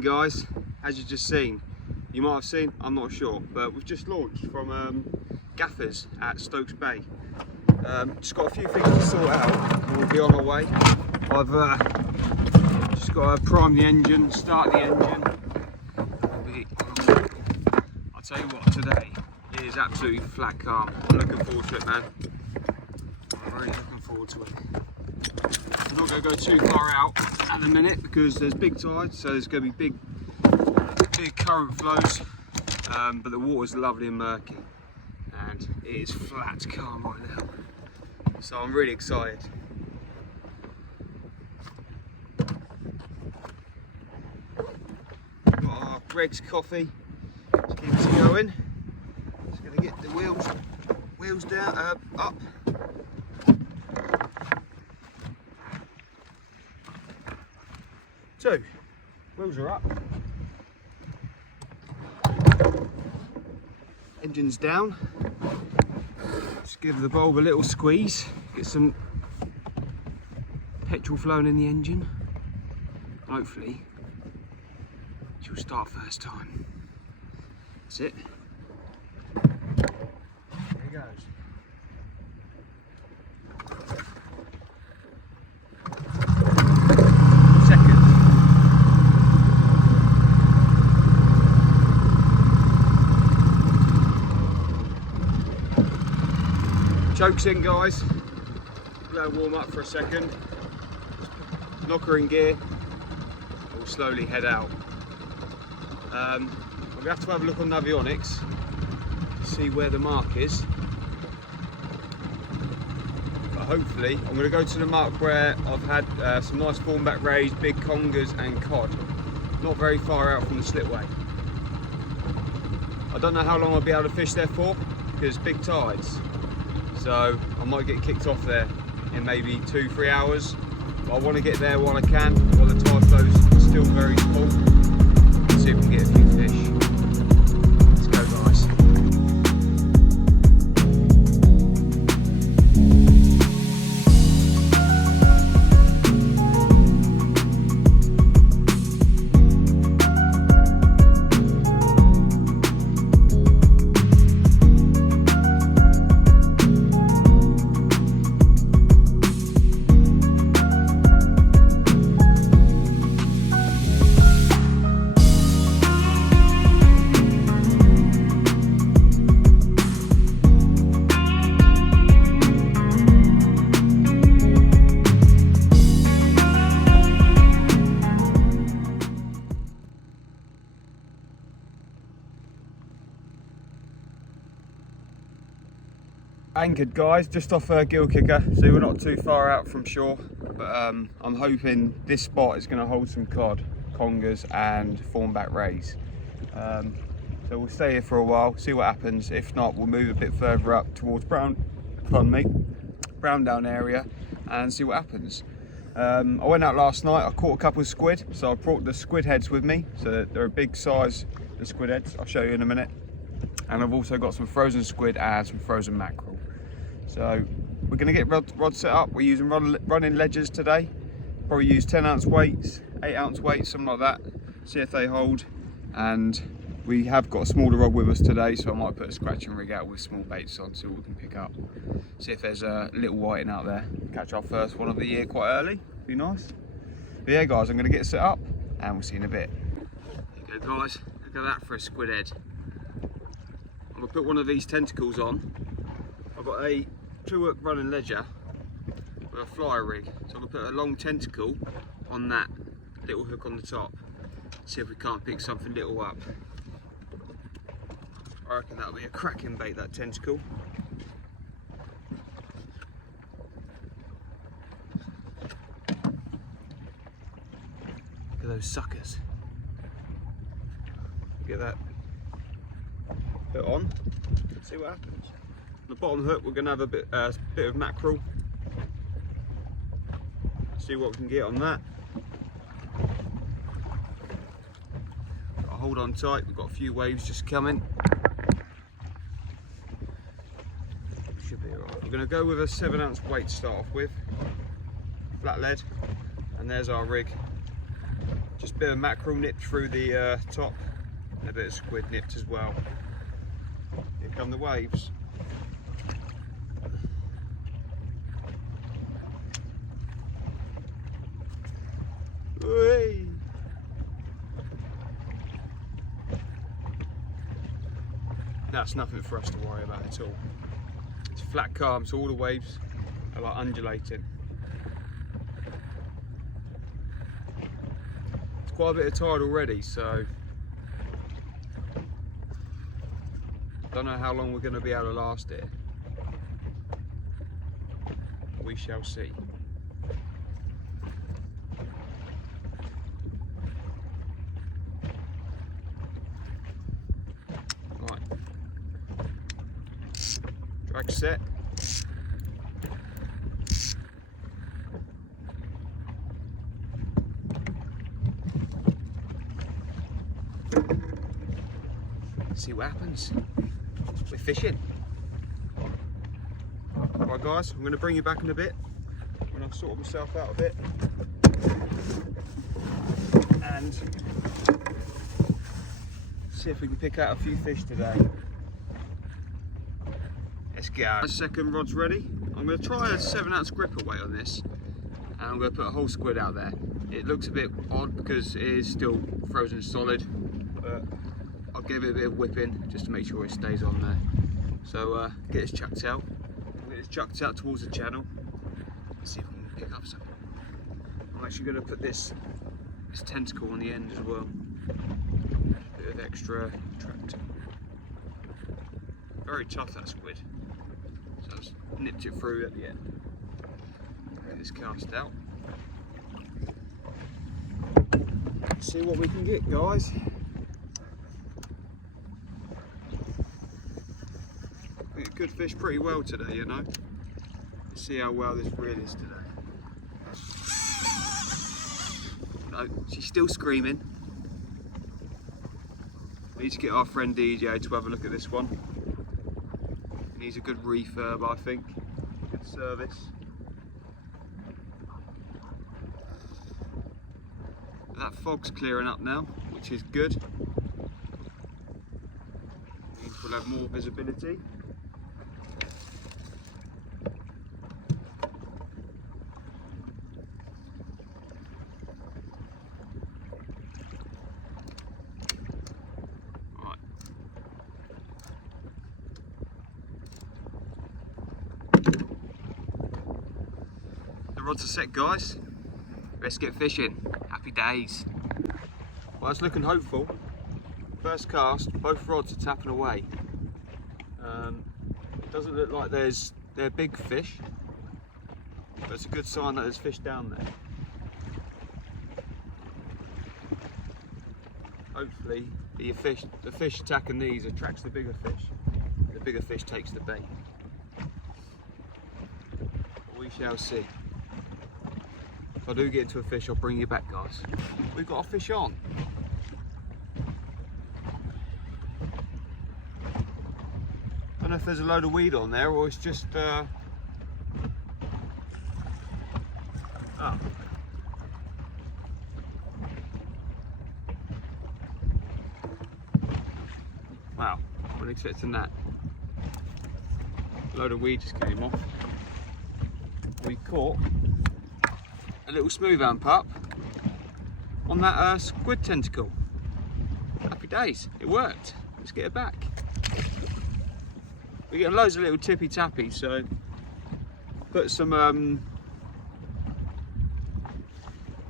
Morning guys, as you just seen, you might have seen, I'm not sure, but we've just launched from GAFIRS at Stokes Bay. Just got a few things to sort out and we'll be on our way. I've just got to prime the engine, start the engine. I'll tell you what, today it is absolutely flat calm. I'm looking forward to it, man. I'm really looking forward to it. I'm not going to go too far out at the minute because there's big tides, so there's going to be big current flows, but the water's lovely and murky and it is flat calm right now, so I'm really excited. Got our Greg's coffee to keep us going. Just going to get the wheels down, up. Two, wheels are up. Engine's down. Just give the bulb a little squeeze, get some petrol flowing in the engine. Hopefully, she'll start first time. That's it. There it goes. Chokes in guys, let her warm up for a second, knock her in gear, we'll slowly head out. I'm going to have a look on navionics to see where the mark is, but hopefully I'm going to go to the mark where I've had some nice thornback rays, big congers and cod, not very far out from the slipway. I don't know how long I'll be able to fish there for because big tides. So I might get kicked off there in maybe 2-3 hours, but I want to get there while I can, while the tide flow's still very small. Let's see if we can get a few fish. Let's go guys. Anchored guys, just off Gilkicker, so we're not too far out from shore, but I'm hoping this spot is going to hold some cod, congers and thornback rays. So we'll stay here for a while, see what happens. If not, we'll move a bit further up towards Brown Down area and see what happens. I went out last night, I caught a couple of squid, so I brought the squid heads with me, so they're a big size, the squid heads, I'll show you in a minute. And I've also got some frozen squid and some frozen mackerel. So we're going to get rod set up. We're using running ledgers today. Probably use 10-ounce weights, 8-ounce weights, something like that. See if they hold. And we have got a smaller rod with us today, so I might put a scratching rig out with small baits on, see what we can pick up. See if there's a little whiting out there. Catch our first one of the year quite early. Be nice. But yeah guys, I'm going to get set up and we'll see you in a bit. There you go guys, look at that for a squid head. I'm going to put one of these tentacles on. I've got a true hook running ledger with a flyer rig, so I'm going to put a long tentacle on that little hook on the top. See if we can't pick something little up. I reckon that'll be a cracking bait, that tentacle. Look at those suckers. Get that put on, see what happens. On the bottom hook we're going to have a bit of mackerel. See what we can get on that. Got to hold on tight, we've got a few waves just coming. Should be alright. We're going to go with a 7-ounce weight to start off with. Flat lead, and there's our rig. Just a bit of mackerel nipped through the top, and a bit of squid nipped as well. Here come the waves. Whee! That's nothing for us to worry about at all. It's flat calm, so all the waves are like undulating. It's quite a bit of tide already, so don't know how long we're going to be able to last it. We shall see. Right. Drag set. See what happens. We're fishing. Right guys, I'm going to bring you back in a bit when I've sorted myself out a bit. And see if we can pick out a few fish today. Let's go. Second rod's ready. I'm going to try a 7-ounce gripper weight on this, and I'm going to put a whole squid out there. It looks a bit odd because it is still frozen solid, but I'll give it a bit of whipping just to make sure it stays on there. So get this chucked out. Get this chucked out towards the channel. Let's see if we can pick up some. I'm actually going to put this tentacle on the end as well. A bit of extra attractor. Very tough, that squid. So I just nipped it through at the end. Get this cast out. Let's see what we can get, guys. It could fish pretty well today, you know. Let's see how well this reel is today. No, she's still screaming. We need to get our friend DJ to have a look at this one. He needs a good refurb, I think. Good service. That fog's clearing up now, which is good. Means we'll have more visibility. The rods are set, guys. Let's get fishing. Happy days. Well, it's looking hopeful. First cast, both rods are tapping away. It doesn't look like they're big fish, but it's a good sign that there's fish down there. Hopefully, the fish attacking these attracts the bigger fish. The bigger fish takes the bait. We shall see. If I do get into a fish, I'll bring you back, guys. We've got a fish on. I don't know if there's a load of weed on there or it's just oh. Wow, wasn't expecting that. A load of weed just came off. We caught a little smooth hand pup on that squid tentacle. Happy days, it worked. Let's get it back. We get loads of little tippy tappy, so put some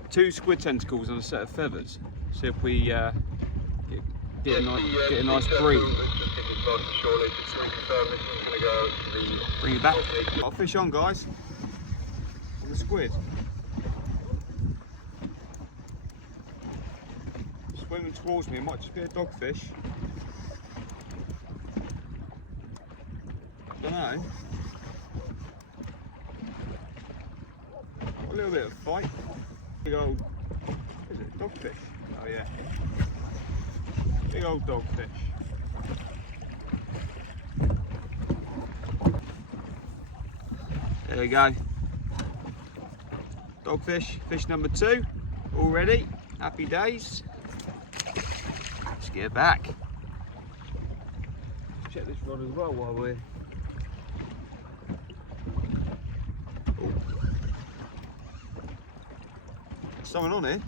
2 squid tentacles on a set of feathers. See if we get a nice breed. Bring it back. Got a fish on, guys. On the squid. Swimming towards me, it might just be a dogfish. I don't know. A little bit of fight. Big old, is it dogfish? Oh yeah. Big old dogfish. There we go. Dogfish, fish number 2, all ready. Happy days. Let's get back. Check this rod as well while we're... Oh. Something on here.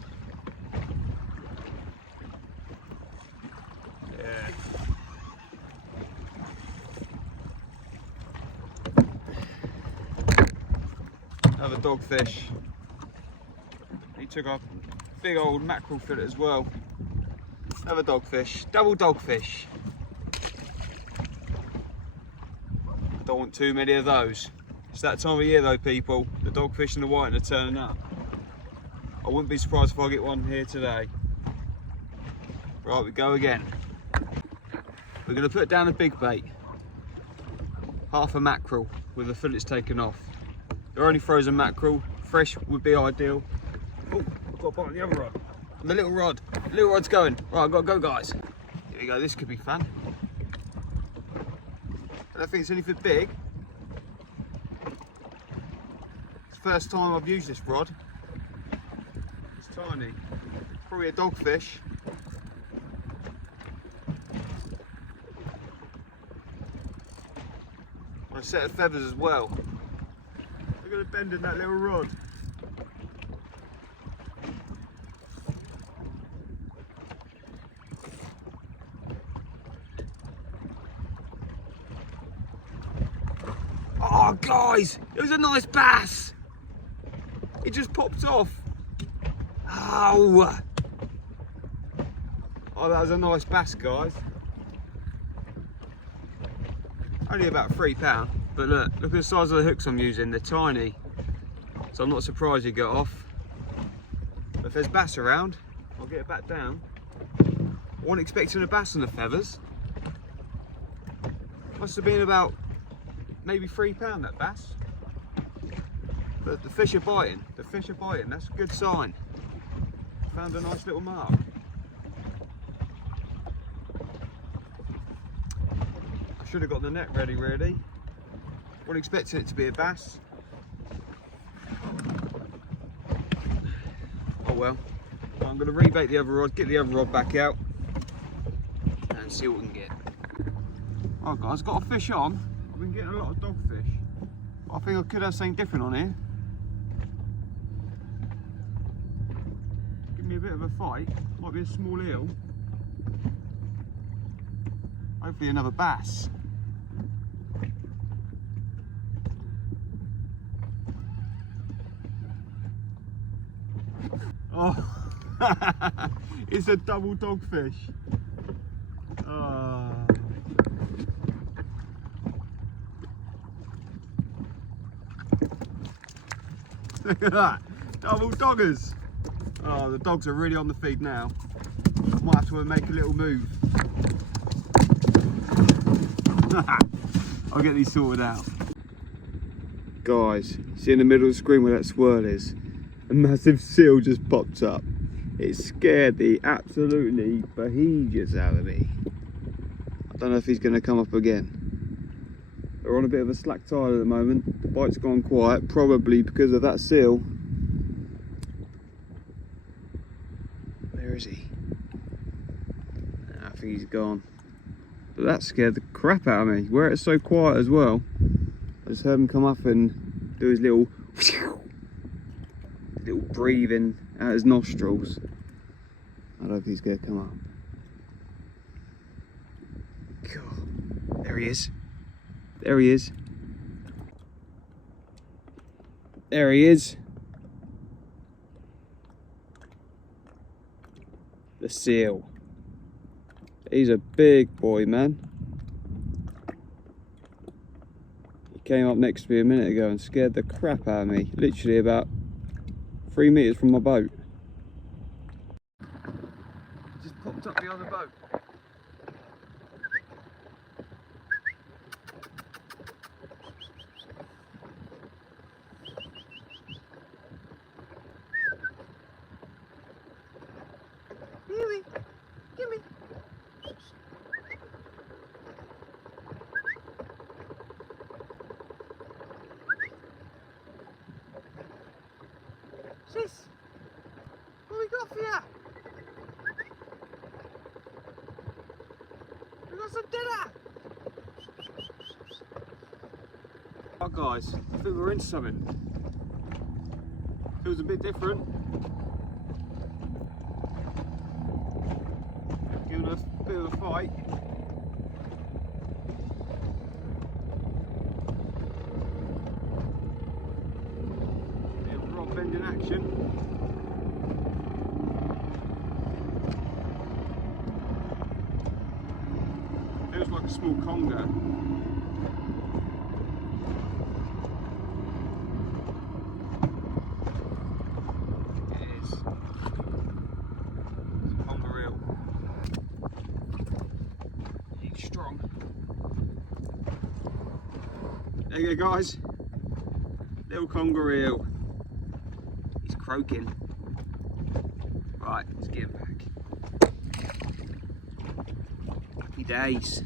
Yeah. Another dogfish. He took a big old mackerel fillet as well. Another dogfish, double dogfish. I don't want too many of those. It's that time of year though, people. The dogfish and the whiting are turning up. I wouldn't be surprised if I get one here today. Right, we go again. We're going to put down a big bait. Half a mackerel with the fillets taken off. They're only frozen mackerel. Fresh would be ideal. Oh, I've got a bite on the other rod. And the little rod. The little rod's going. Right, I've got to go, guys. Here we go. This could be fun. I don't think it's anything big. It's the first time I've used this rod. It's tiny. It's probably a dogfish. On a set of feathers as well. Look at the bend in that little rod. Oh guys, it was a nice bass. It just popped off. Oh, that was a nice bass, guys. Only about £3, but look at the size of the hooks I'm using. They're tiny, so I'm not surprised you got off. But if there's bass around, I'll get it back down. I wasn't expecting a bass on the feathers. Must have been about maybe £3, that bass. But the fish are biting. The fish are biting. That's a good sign. Found a nice little mark. I should have got the net ready, really. Wasn't expecting it to be a bass. Oh well. I'm going to rebait the other rod, get the other rod back out, and see what we can get. Oh guys, got a fish on. I've been getting a lot of dogfish, but I think I could have something different on here. Give me a bit of a fight. Might be a small eel. Hopefully another bass. Oh, it's a double dogfish. Oh. Look at that, double doggers. Oh, the dogs are really on the feed now. Might have to make a little move. I'll get these sorted out. Guys, see in the middle of the screen where that swirl is? A massive seal just popped up. It scared the absolutely bejesus out of me. I don't know if he's going to come up again. We're on a bit of a slack tide at the moment. The bite's gone quiet, probably because of that seal. Where is he? I think he's gone. But that scared the crap out of me. Where it's so quiet as well. I just heard him come up and do his little breathing out his nostrils. I don't know if he's going to come up. God. There he is. There he is. There he is. The seal. He's a big boy, man. He came up next to me a minute ago and scared the crap out of me. Literally about 3 meters from my boat. Just popped up the other boat. Really? Gimme. Sis, what we got for you? Right guys, I think we're into something. Feels a bit different. Giving us a bit of a fight. Bit of rod bend in action. Feels like a small conger. Strong. There you go guys, little conger eel. He's croaking. Right, let's get him back. Happy days.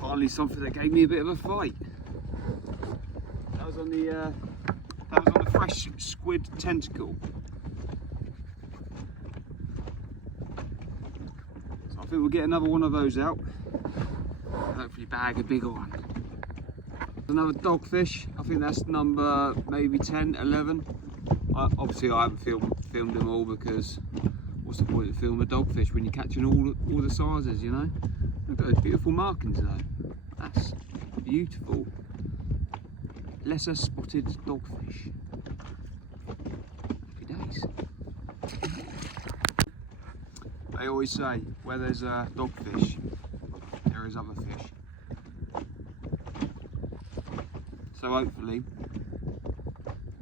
Finally something that gave me a bit of a fight. That was on the fresh squid tentacle. I think we'll get another one of those out. Hopefully bag a bigger one. Another dogfish. I think that's number maybe 10, 11. Obviously I haven't filmed them all because what's the point of filming a dogfish when you're catching all the sizes, you know? Look at those beautiful markings though. That's beautiful. Lesser spotted dogfish. Happy days. They always say, where there's a dogfish, there is other fish. So hopefully,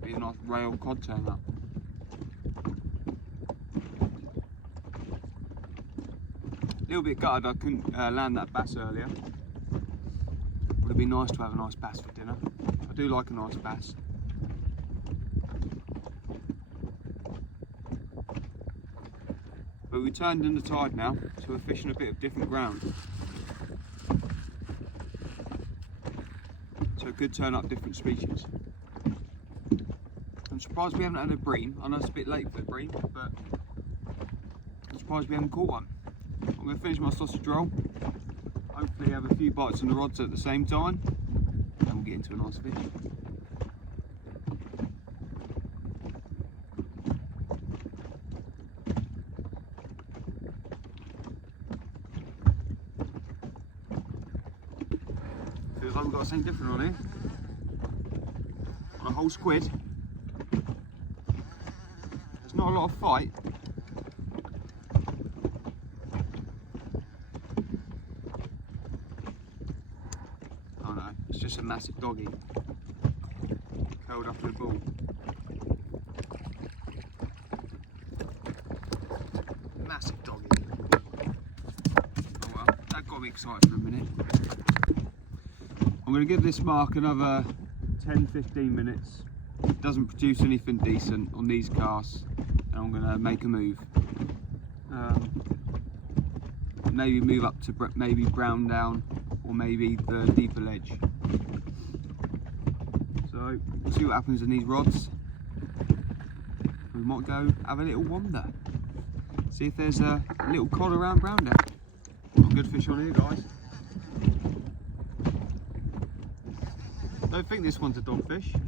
be a nice rail cod turn up. A little bit gutted I couldn't land that bass earlier. Would have been nice to have a nice bass for dinner. I do like a nice bass. But we turned in the tide now, so we're fishing a bit of different ground. So it could turn up different species. I'm surprised we haven't had a bream. I know it's a bit late for the bream, but I'm surprised we haven't caught one. I'm going to finish my sausage roll, hopefully have a few bites on the rods at the same time, and we'll get into a nice fish. Feels like we've got something different on here. On a whole squid. There's not a lot of fight. Oh no, it's just a massive doggy. Curled up in a ball. Massive doggy. Oh well, that got me excited for a minute. I'm going to give this mark another 10-15 minutes. If it doesn't produce anything decent on these casts, and I'm going to make a move. Maybe move up to maybe brown down, or maybe the deeper ledge. So we'll see what happens in these rods. We might go have a little wander. See if there's a little cod around brown down. Got a good fish on here, guys. Don't think this one's a dogfish.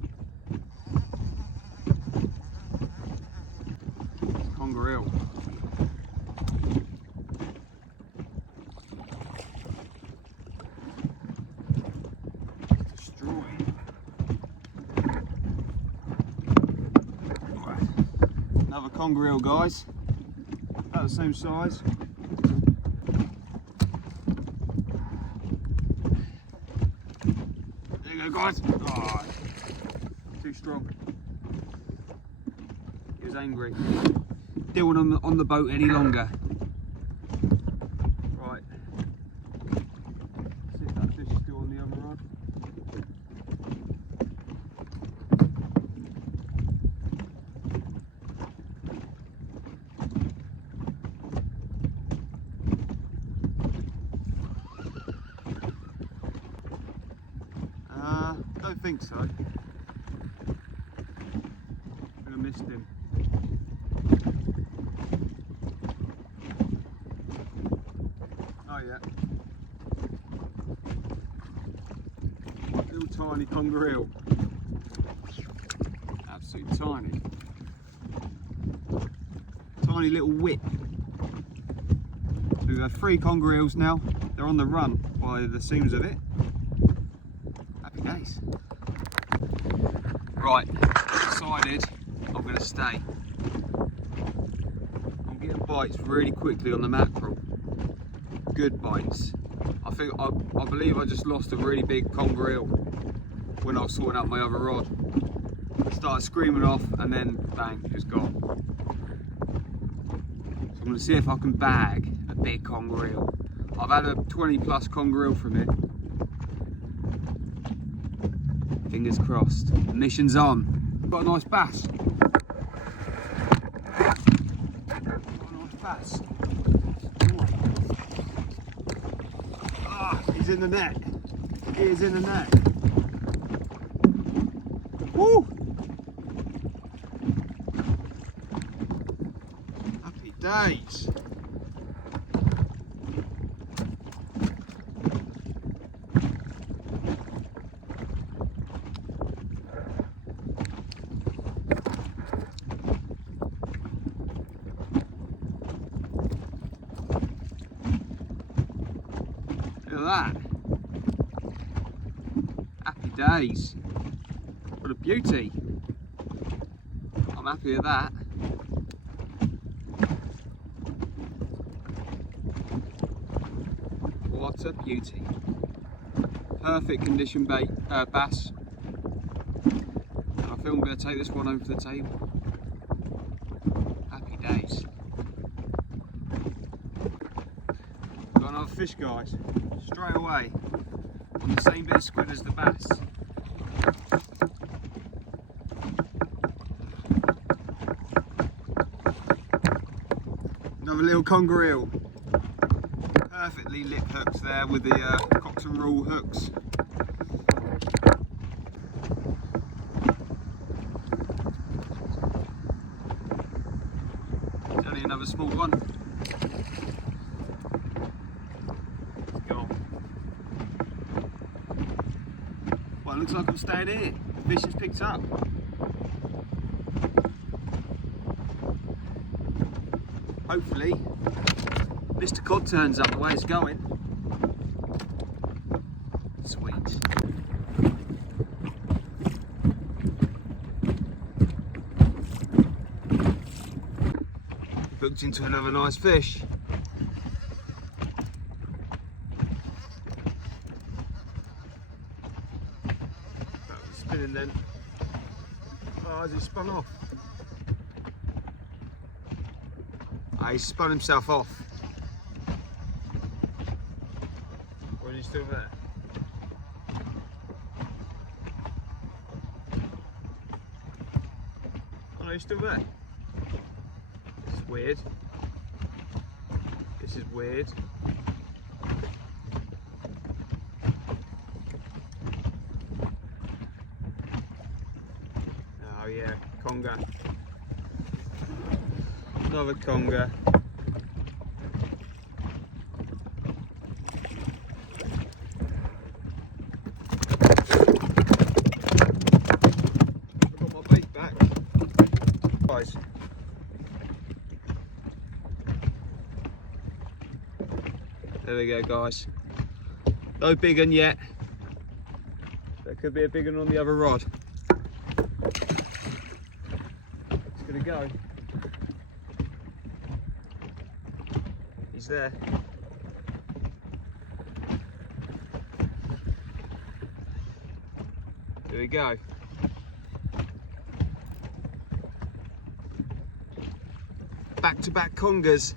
It's conger eel. Destroyed. Right. Another conger eel, guys. About the same size. Guys, oh, too strong. He was angry. Didn't want him on the boat any longer. Right. See if that fish is still on the other rod. Don't think so. I think I missed him. tiny conger eel. Absolutely tiny. Tiny little whip. We've had 3 conger eels now. They're on the run by the seams of it. Happy days. Right, decided I'm going to stay. I'm getting bites really quickly on the mackerel. Good bites. I believe I just lost a really big conger eel when I was sorting out my other rod. I started screaming off and then bang, it was gone. So I'm going to see if I can bag a big conger eel. I've had a 20+ conger eel from it. Fingers crossed. The mission's on. Got a nice bass. Ah, he's in the net. He is in the net. Woo! Happy days. Look at that. Happy days. What a beauty. I'm happy with that. What a beauty. Perfect condition bait, bass. And I feel I'm going to take this one over to the table. Happy days. Got another fish, guys. Straight away. On the same bit of squid as the bass. Another little conger eel. Perfectly lip hooks there with the Cox and Rule hooks. It's only another small one. Go on. Well, it looks like I'm staying here. The fish has picked up. Hopefully, Mr. Cod turns up the way it's going. Sweet. Hooked into another nice fish. That was spinning then. Oh, has he spun off? He spun himself off. Or is he still there? Oh no, he's still there. This is weird. This is weird. Oh yeah, conger. Another conger. I got my bait back. Guys. There we go, guys. No big one yet. There could be a big one on the other rod. It's gonna go. He's there. There we go. Back-to-back congers.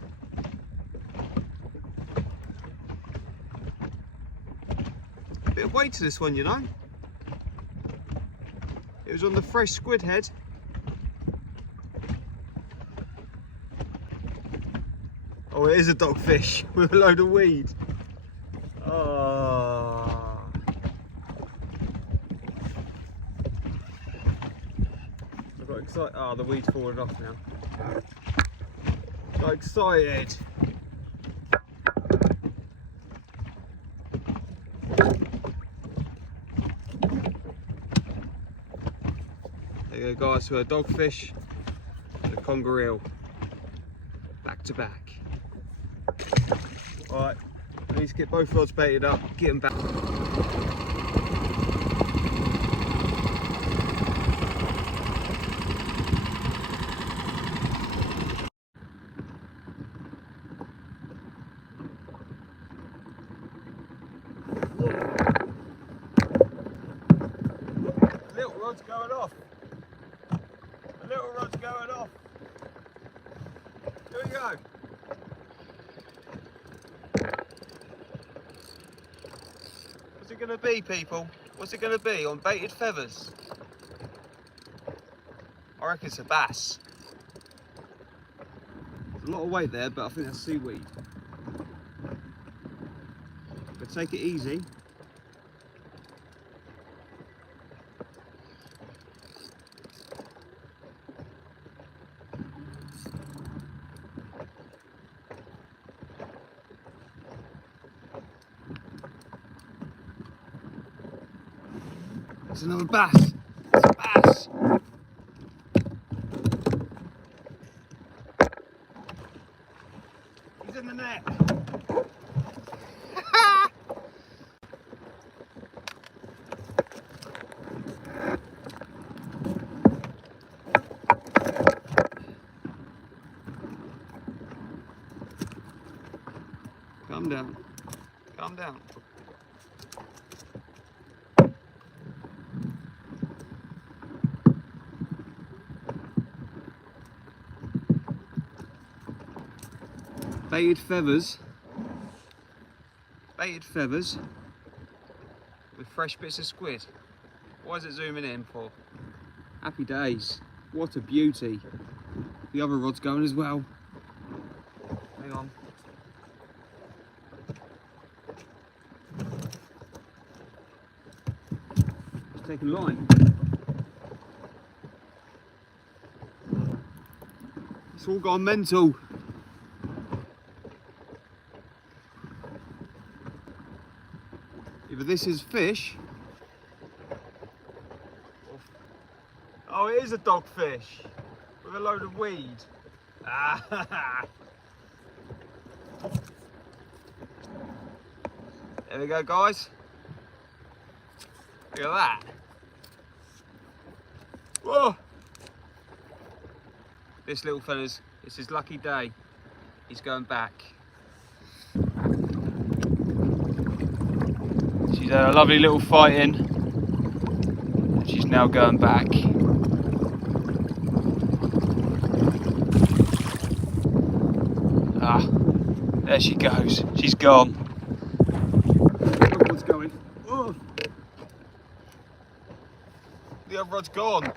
Bit of weight to this one, you know. It was on the fresh squid head. Oh, it is a dogfish with a load of weed. Oh. I got excited. Oh, the weed's falling off now. Got excited. There you go guys, so a dogfish and a conger eel. Back to back. Alright, I need to get both rods baited up, get them back. Little rod's going off. The little rod's going off. Here we go. What's it going to be, people? What's it going to be on baited feathers? I reckon it's a bass. There's a lot of weight there, but I think that's seaweed. But take it easy. It's another bass. It's a bass. He's in the net. Calm down. Calm down. Baited feathers with fresh bits of squid. Why is it zooming in for? Happy days. What a beauty. The other rod's going as well. Hang on. Just taking line. It's all gone mental. Either this is fish. Oh, it is a dogfish with a load of weed. There we go, guys. Look at that. Whoa! This little fella's, it's his lucky day. He's going back. She's had a lovely little fight in, and she's now going back. Ah, there she goes. She's gone. Look what's going. Oh. The other rod's gone.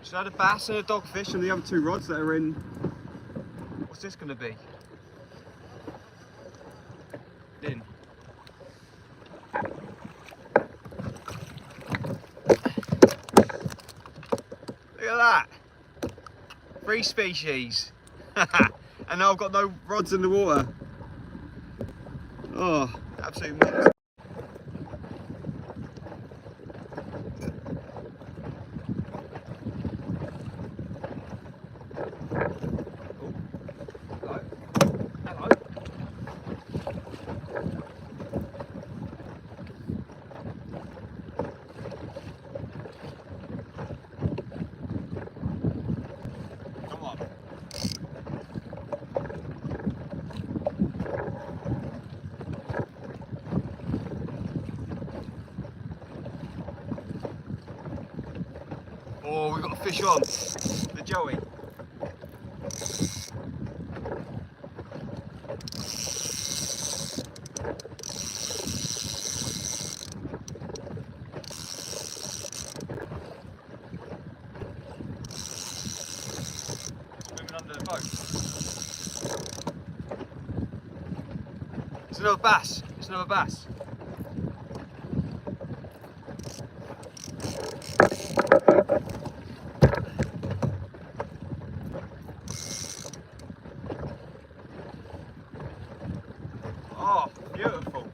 She's had a bass and a dogfish and the other two rods that are in. What's this going to be? In. Look at that. 3 species. And now I've got no rods in the water. Oh, absolute monster. Oh, we've got a fish on, the joey. Swimming under the boat. It's another bass, it's another bass. Oh, beautiful.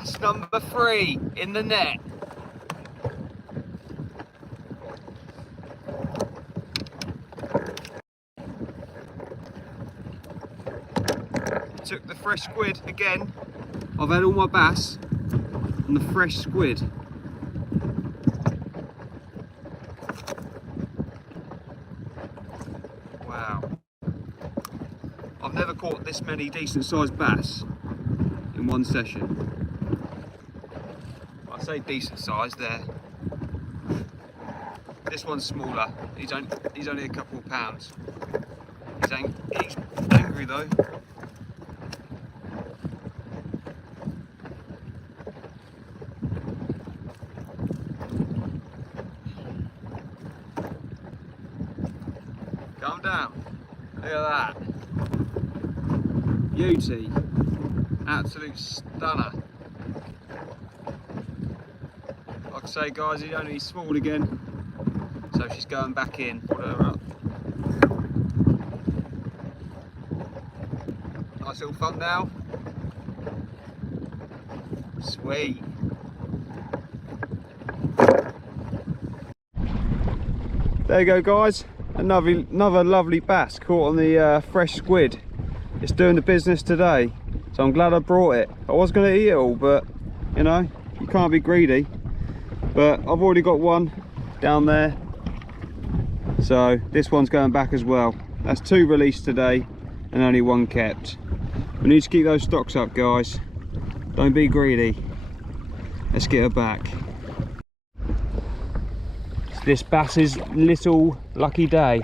Bass number 3 in the net. Took the fresh squid again. I've had all my bass and the fresh squid. Wow. I've never caught this many decent sized bass in one session. I say decent size there. This one's smaller. He's only a couple of pounds. He's angry though. Calm down. Look at that. Beauty. Absolute stunner. Like I say guys, he's only small again. So she's going back in. Put her up. Nice little thumbnail. Sweet. There you go guys. Another lovely bass caught on the fresh squid. It's doing the business today, so I'm glad I brought it. I was going to eat it all, but you know, you can't be greedy. But I've already got one down there, so this one's going back as well. That's 2 released today and only 1 kept. We need to keep those stocks up guys, don't be greedy. Let's get her back. This bass's little lucky day.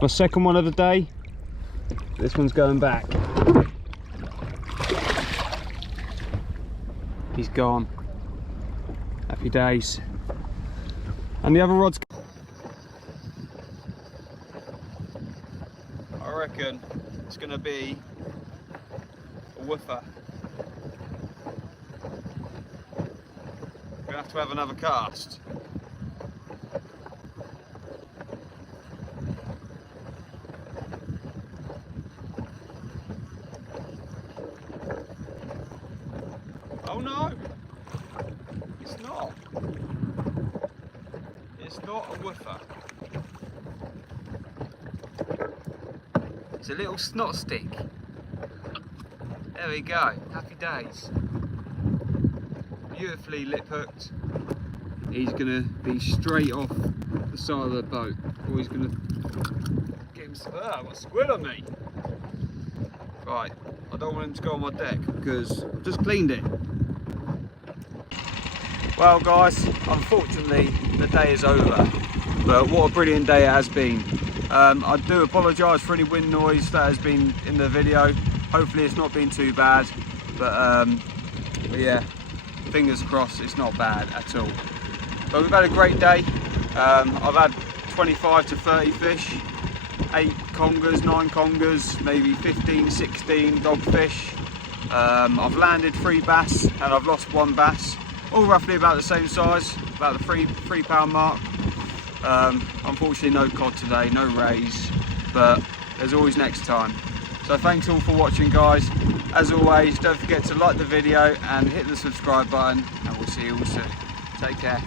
My second one of the day. This one's going back. He's gone. Happy days. And the other rod's... I reckon it's going to be a woofer. We're going to have another cast. Oh no, it's not. It's not a woofer. It's a little snot stick. There we go, happy days. Beautifully lip hooked. He's gonna be straight off the side of the boat. Or he's gonna get him, I've got a squid on me. Right, I don't want him to go on my deck because I've just cleaned it. Well guys, unfortunately the day is over, but what a brilliant day it has been. I do apologise for any wind noise that has been in the video. Hopefully it's not been too bad, but yeah, fingers crossed it's not bad at all. But we've had a great day. I've had 25 to 30 fish, 8 congers, 9 congers, maybe 15, 16 dogfish. I've landed 3 bass and I've lost 1 bass. All roughly about the same size, about the 3 pound mark. Unfortunately no cod today, no rays, but there's always next time. So thanks all for watching guys. As always, don't forget to like the video and hit the subscribe button, and we'll see you all soon. Take care.